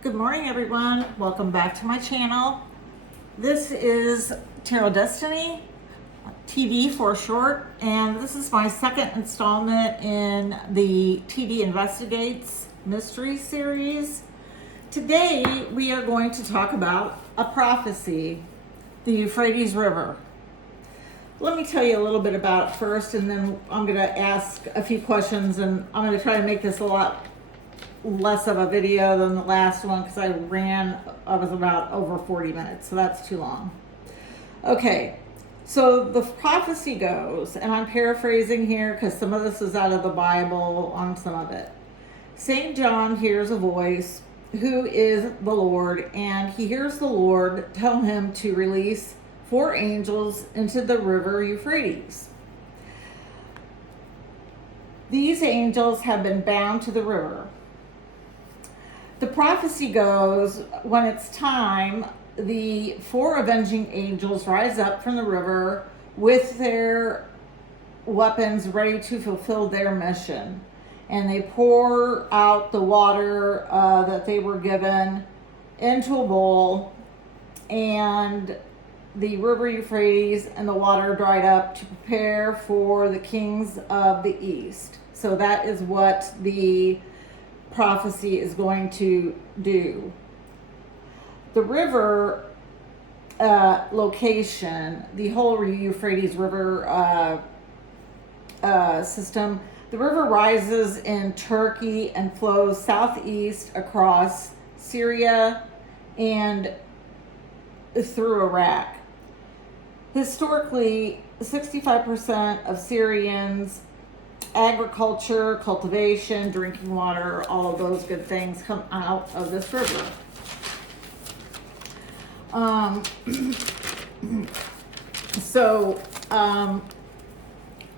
Good morning, everyone. Welcome back to my channel. This is Tarot Destiny TV for short, and this is my second installment in the TD Investigates mystery series. Today, we are going to talk about a prophecy, the Euphrates River. Let me tell you a little bit about it first, and then I'm going to ask a few questions, and I'm going to try to make this a lot less of a video than the last one because I was about over 40 minutes, so that's too long. Okay, so the prophecy goes, and I'm paraphrasing here because some of this is out of the Bible on some of it. St. John hears a voice, who is the Lord, and he hears the Lord tell him to release 4 angels into the river Euphrates. These angels have been bound to the river. The prophecy goes, when it's time, the 4 avenging angels rise up from the river with their weapons ready to fulfill their mission. And they pour out the water that they were given into a bowl, and the river Euphrates and the water dried up to prepare for the kings of the east. So that is what the prophecy is going to do. The river location, the whole Euphrates River system, the river rises in Turkey and flows southeast across Syria and through Iraq. Historically, 65% of Syrians' agriculture, cultivation, drinking water, all of those good things come out of this river.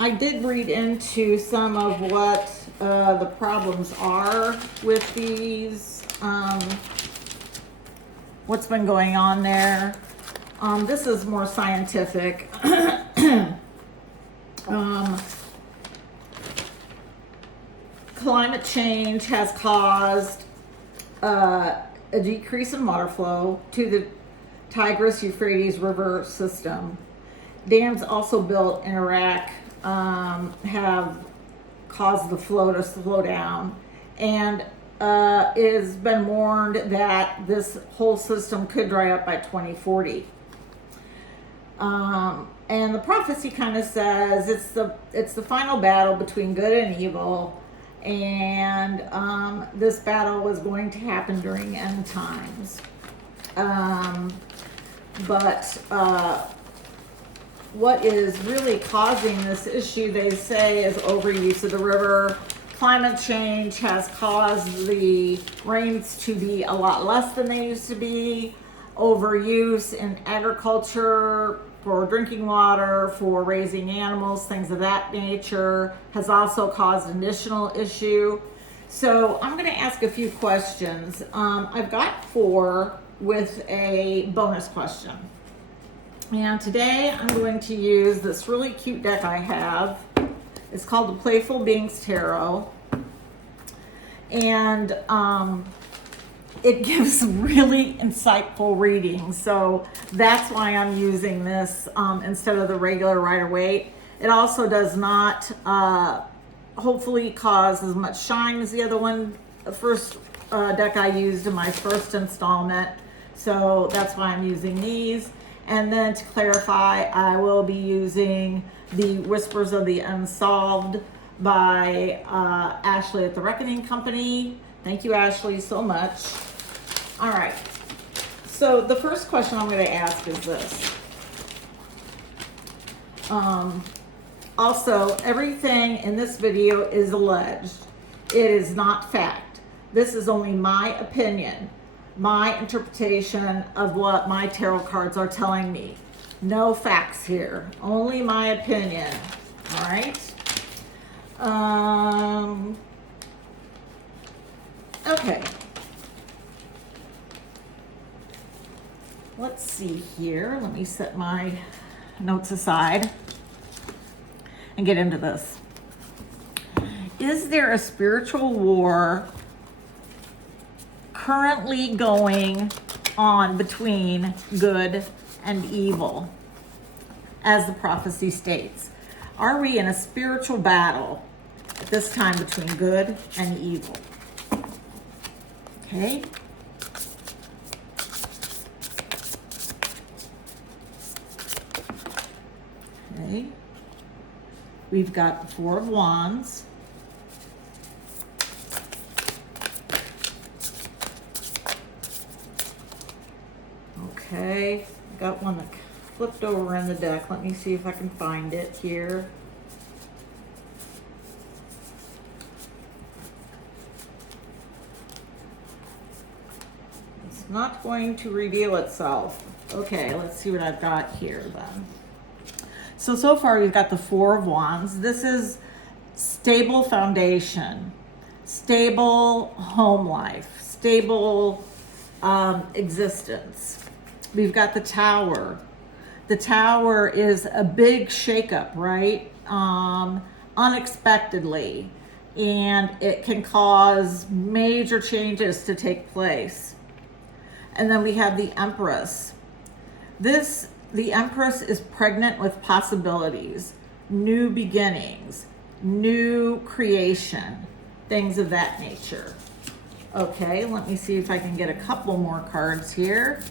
I did read into some of what the problems are with these, what's been going on there. This is more scientific. Climate change has caused a decrease in water flow to the Tigris-Euphrates River system. Dams also built in Iraq have caused the flow to slow down, and it has been warned that this whole system could dry up by 2040. And the prophecy kind of says it's the final battle between good and evil. And this battle was going to happen during end times. What is really causing this issue, they say, is overuse of the river. Climate change has caused the rains to be a lot less than they used to be. Overuse in agriculture, for drinking water, for raising animals, things of that nature, has also caused an additional issue. So I'm going to ask a few questions. I've got 4 with a bonus question. And today I'm going to use this really cute deck I have. It's called the Playful Beings Tarot. And it gives really insightful readings, so that's why I'm using this instead of the regular Rider-Waite. It also does not hopefully cause as much shine as the other one, the first deck I used in my first installment, so that's why I'm using these. And then to clarify, I will be using the Whispers of the Unsolved by Ashley at the Reckoning Company. Thank you, Ashley, so much. All right, so the first question I'm going to ask is this. Also, everything in this video is alleged. It is not fact. This is only my opinion, my interpretation of what my tarot cards are telling me. No facts here, only my opinion. All right. Okay. Let's see here. Let me set my notes aside and get into this. Is there a spiritual war currently going on between good and evil, as the prophecy states? Are we in a spiritual battle at this time between good and evil? Okay. Okay. We've got the Four of Wands. Okay, got one that flipped over in the deck. Let me see if I can find it here. It's not going to reveal itself. Okay, let's see what I've got here then. So far we've got the Four of Wands. This is stable foundation, stable home life, stable existence. We've got the Tower. The Tower is a big shakeup, right? Unexpectedly, and it can cause major changes to take place. And then we have the Empress. The Empress is pregnant with possibilities, new beginnings, new creation, things of that nature. Okay, let me see if I can get a couple more cards here.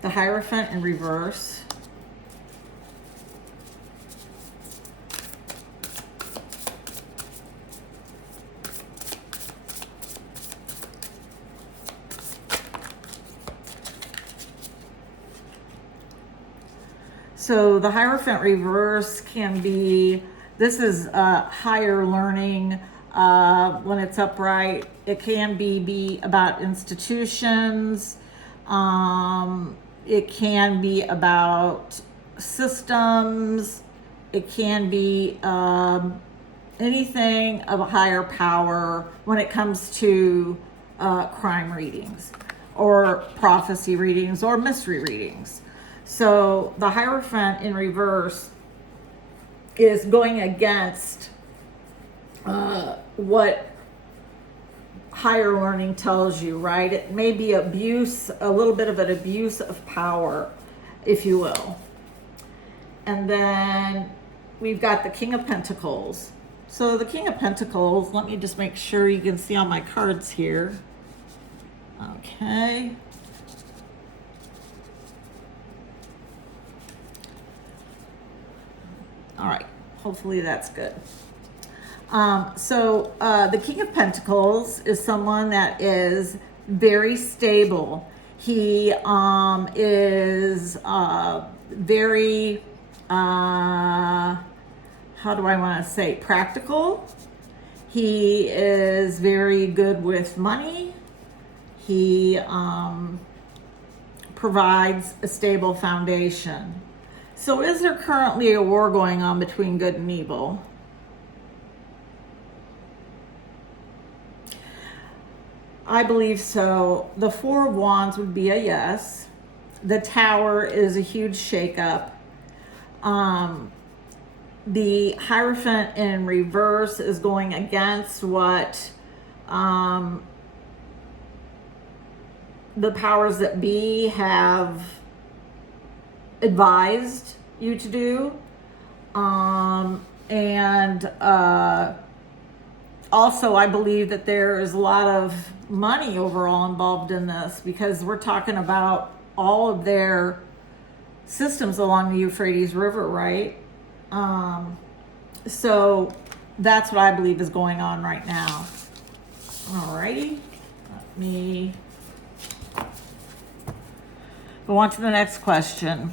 The Hierophant in reverse. So the Hierophant reverse can be, this is higher learning when it's upright. It can be about institutions. It can be about systems. It can be anything of a higher power when it comes to crime readings or prophecy readings or mystery readings. So the Hierophant in reverse is going against what higher learning tells you, right? It may be abuse, a little bit of an abuse of power, if you will. And then we've got the King of Pentacles. So the King of Pentacles, let me just make sure you can see all my cards here. Okay. All right, hopefully that's good. The King of Pentacles is someone that is very stable. He is very, how do I want to say, practical. He is very good with money. He provides a stable foundation. So is there currently a war going on between good and evil? I believe so. The Four of Wands would be a yes. The Tower is a huge shakeup. The Hierophant in reverse is going against what the powers that be have advised you to do. Also, I believe that there is a lot of money overall involved in this because we're talking about all of their systems along the Euphrates River, right? So that's what I believe is going on right now. Alrighty, let me go on to the next question.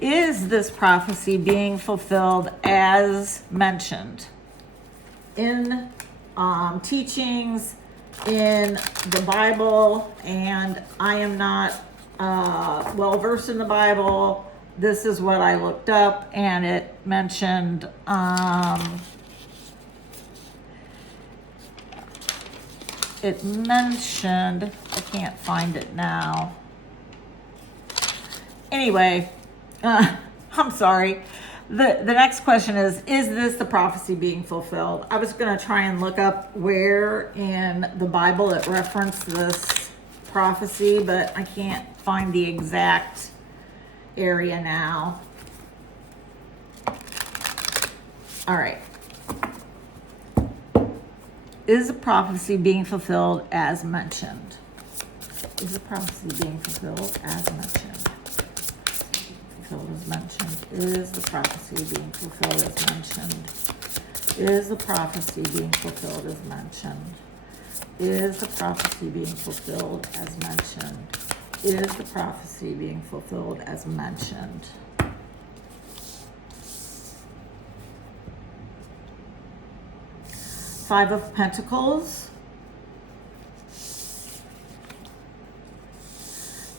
Is this prophecy being fulfilled as mentioned in teachings in the Bible? And I am not well versed in the Bible. This is what I looked up, and it mentioned I can't find it now. Anyway, I'm sorry. The next question is this the prophecy being fulfilled? I was going to try and look up where in the Bible it referenced this prophecy, but I can't find the exact area now. All right. Is the prophecy being fulfilled as mentioned? Is the prophecy being fulfilled as mentioned? Fulfilled as mentioned. Is the prophecy being fulfilled as mentioned? Is the prophecy being fulfilled as mentioned? Is the prophecy being fulfilled as mentioned? Is the prophecy being fulfilled as mentioned? Five of Pentacles.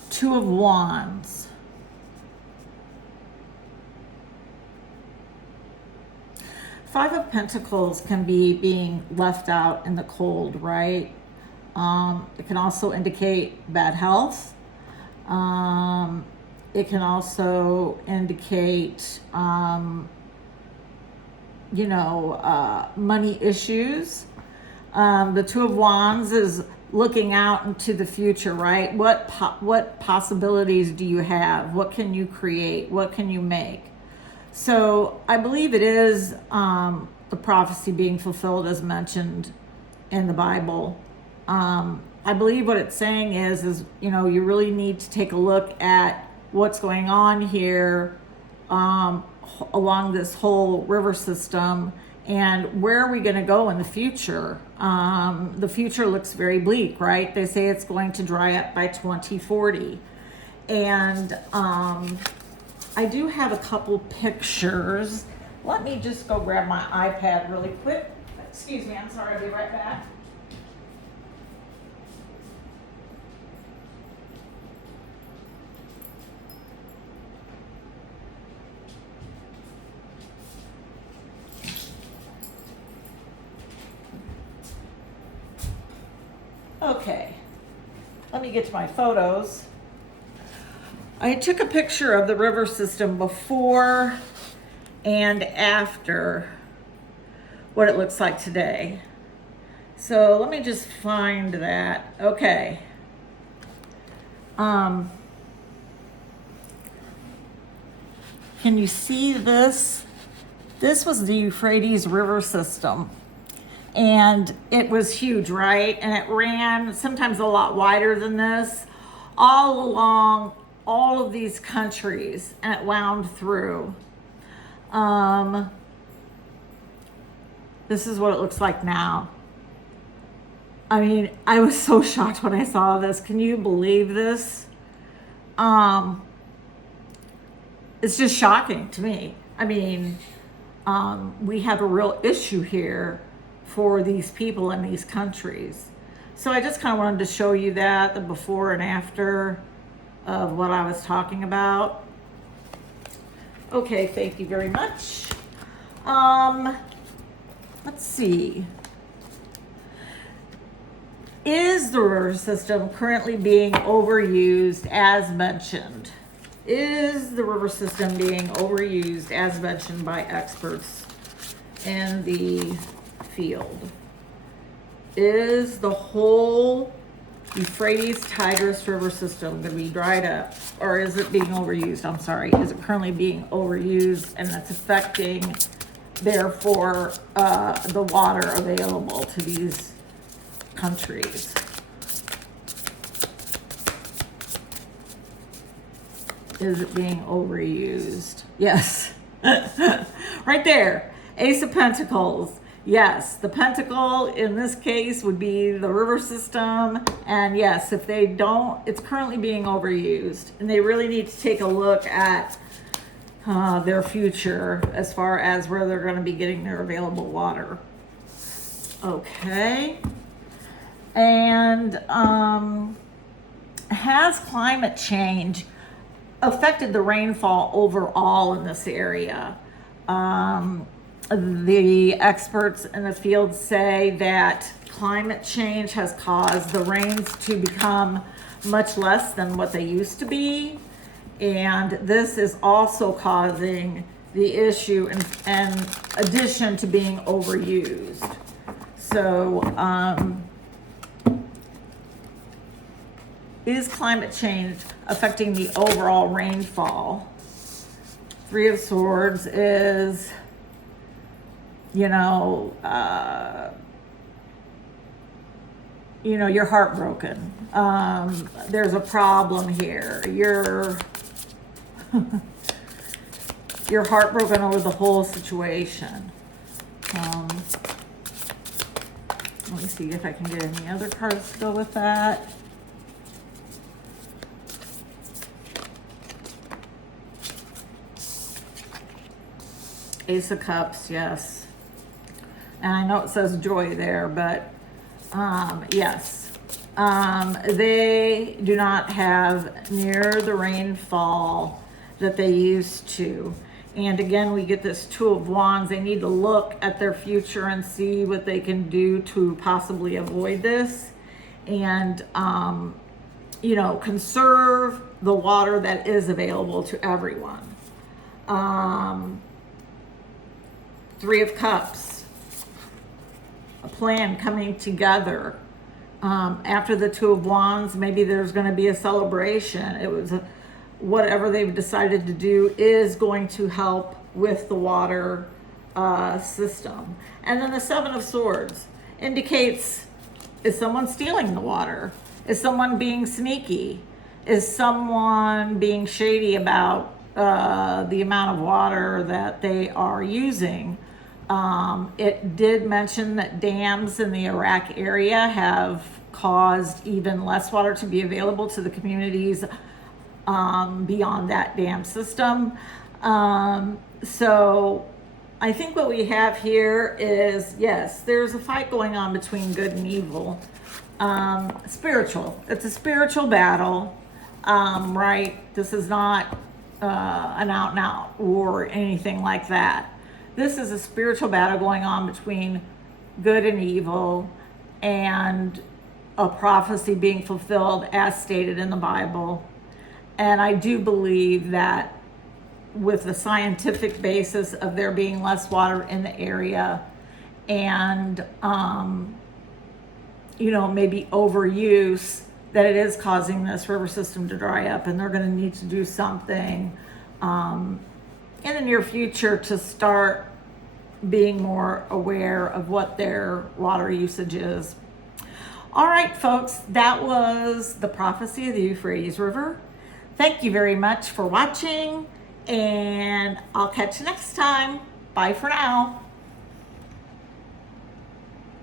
Two of Wands. Five of Pentacles can be being left out in the cold, right? It can also indicate bad health. It can also indicate, money issues. The Two of Wands is looking out into the future, right? What possibilities do you have? What can you create? What can you make? So I believe it is the prophecy being fulfilled as mentioned in the Bible. I believe what it's saying is you really need to take a look at what's going on here along this whole river system, and where are we going to go in the future? The future looks very bleak, right? They say it's going to dry up by 2040. And I do have a couple pictures. Let me just go grab my iPad really quick. Excuse me, I'm sorry, I'll be right back. Okay, let me get to my photos. I took a picture of the river system before and after what it looks like today. So let me just find that. Okay. Can you see this? This was the Euphrates river system. And it was huge, right? And it ran sometimes a lot wider than this, all along all of these countries, and it wound through. This is what it looks like now. I mean, I was so shocked when I saw this. Can you believe this? It's just shocking to me. I mean, we have a real issue here for these people in these countries. So I just kind of wanted to show you that, the before and after of what I was talking about. Okay, thank you very much. Let's see. Is the river system currently being overused as mentioned? Is the river system being overused as mentioned by experts in the field? Is the whole Euphrates Tigris river system going to be dried up, or is it being overused? I'm sorry, is it currently being overused, and that's affecting, therefore, the water available to these countries? Is it being overused? Yes. Right there. Ace of Pentacles. Yes, the pentacle in this case would be the river system. And yes, if they don't, it's currently being overused. And they really need to take a look at their future as far as where they're going to be getting their available water. Okay. And has climate change affected the rainfall overall in this area? The experts in the field say that climate change has caused the rains to become much less than what they used to be. And this is also causing the issue in addition to being overused. So, is climate change affecting the overall rainfall? Three of Swords is, you're heartbroken. There's a problem here. You're heartbroken over the whole situation. Let me see if I can get any other cards to go with that. Ace of Cups, yes. And I know it says joy there, but yes. They do not have near the rainfall that they used to. And again, we get this Two of Wands. They need to look at their future and see what they can do to possibly avoid this. And, conserve the water that is available to everyone. Three of Cups, a plan coming together. After the Two of Wands, maybe there's going to be a celebration. It was whatever they've decided to do is going to help with the water system. And then the Seven of Swords indicates, is someone stealing the water? Is someone being sneaky? Is someone being shady about the amount of water that they are using? It did mention that dams in the Iraq area have caused even less water to be available to the communities beyond that dam system. So I think what we have here is, yes, there's a fight going on between good and evil. Spiritual. It's a spiritual battle, right? This is not an out and out war or anything like that. This is a spiritual battle going on between good and evil, and a prophecy being fulfilled as stated in the Bible. And I do believe that with the scientific basis of there being less water in the area and, maybe overuse, that it is causing this river system to dry up, and they're going to need to do something in the near future to start being more aware of what their water usage is. All right, folks, that was the prophecy of the Euphrates River. Thank you very much for watching, and I'll catch you next time. Bye for now.